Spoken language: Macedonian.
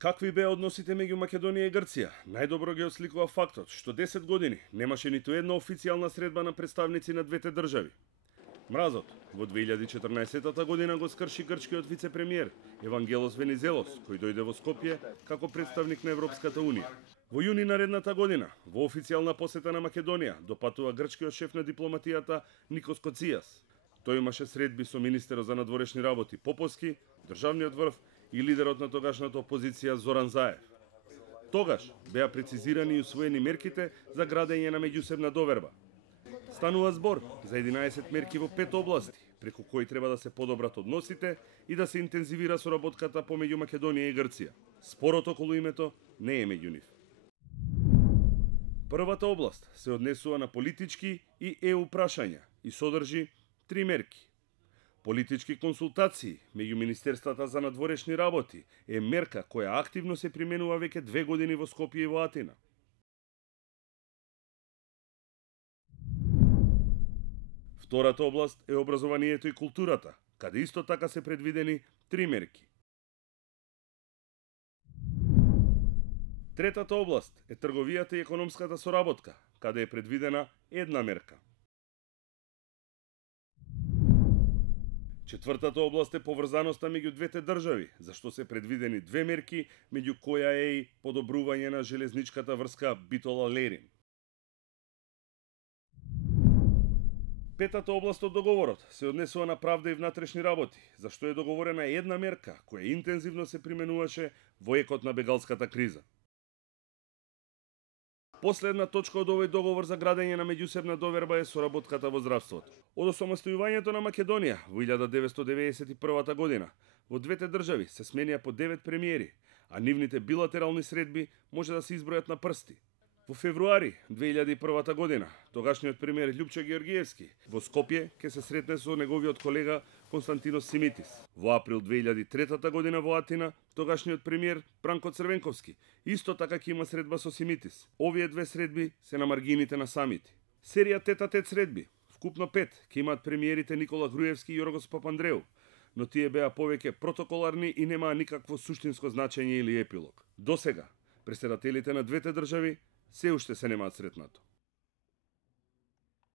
Какви беа односите меѓу Македонија и Грција? Најдобро ги осликува фактот што 10 години немаше ниту една официјална средба на представници на двете држави. Мразот во 2014 година го скрши грчкиот вице-премиер Евангелос Венизелос, кој дојде во Скопје како представник на Европската унија. Во јуни наредната година, во официјална посета на Македонија, допатува грчкиот шеф на дипломатијата Никос Коцијас. Тој имаше средби со министерот за надворешни работи Поповски, државниот врв и лидерот на тогашната опозиција Зоран Заев. Тогаш беа прецизирани и усвоени мерките за градење на меѓусебна доверба. Станува збор за 11 мерки во 5 области, преку кои треба да се подобрат односите и да се интензивира соработката помеѓу Македонија и Грција. Спорот околу името не е меѓу нив. Првата област се однесува на политички и ЕУ прашања и содржи 3 мерки. Политички консултации меѓу Министерствата за надворешни работи е мерка која активно се применува веќе 2 години во Скопје и во Атина. Втората област е образованието и културата, каде исто така се предвидени 3 мерки. Третата област е трговијата и економската соработка, каде е предвидена 1 мерка. Четвртата област е поврзаноста меѓу двете држави, зашто се предвидени 2 мерки, меѓу која е и подобрување на железничката врска Битола-Лерин. Петата област од договорот се однесува на правда и внатрешни работи, зашто е договорена 1 мерка која интензивно се применуваше во екот на бегалската криза. Последна точка од овој договор за градење на меѓусебна доверба е соработката во здравството. Од осамостојувањето на Македонија во 1991 година, во двете држави се сменија по 9 премиери, а нивните билатерални средби може да се избројат на прсти. Во февруари 2001 година, тогашниот премиер Љупчо Георгиевски во Скопје ќе се сретне со неговиот колега Константинос Симитис. Во април 2003 година во Атина, тогашниот премиер Бранко Црвенковски исто така ќе има средба со Симитис. Овие две средби се на маргините на самити. Серија тет-а-тет средби, вкупно 5, ќе имаат премиерите Никола Груевски и Јоргос Папандреу, но тие беа повеќе протоколарни и немаа никакво суштинско значење или епилог. Досега, претседателите на двете држави се уште се немаат сретнато.